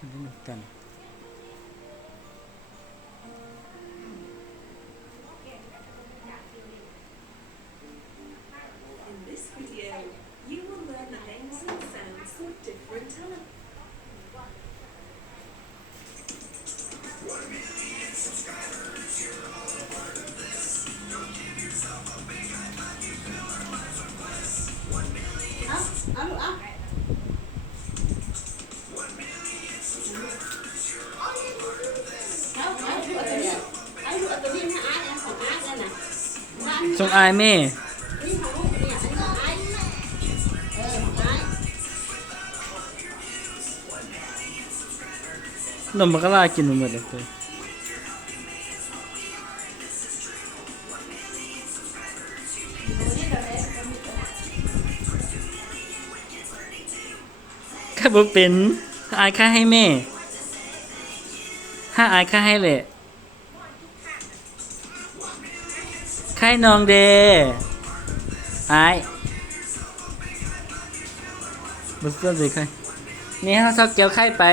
มันได้เหมือนกัน In this video, you will learn the names and sounds of different telephones. เอาลูกเอาเอาลูกตัวนี้ให้อาร์ตของอาร์ตนั่นน่ะ จงอายแม่ นี่ของลูกเนี่ยอันนี้ของอาร์ตของอาร์ต นมบักกะลากินหมดเลยข้าบ่เป็นอายข้าให้แม่ถ้าอายข้าให้แหละข้าให้น้องเดอายบ่สนใจใครนี่เฮาซอกเจียวไข่ไป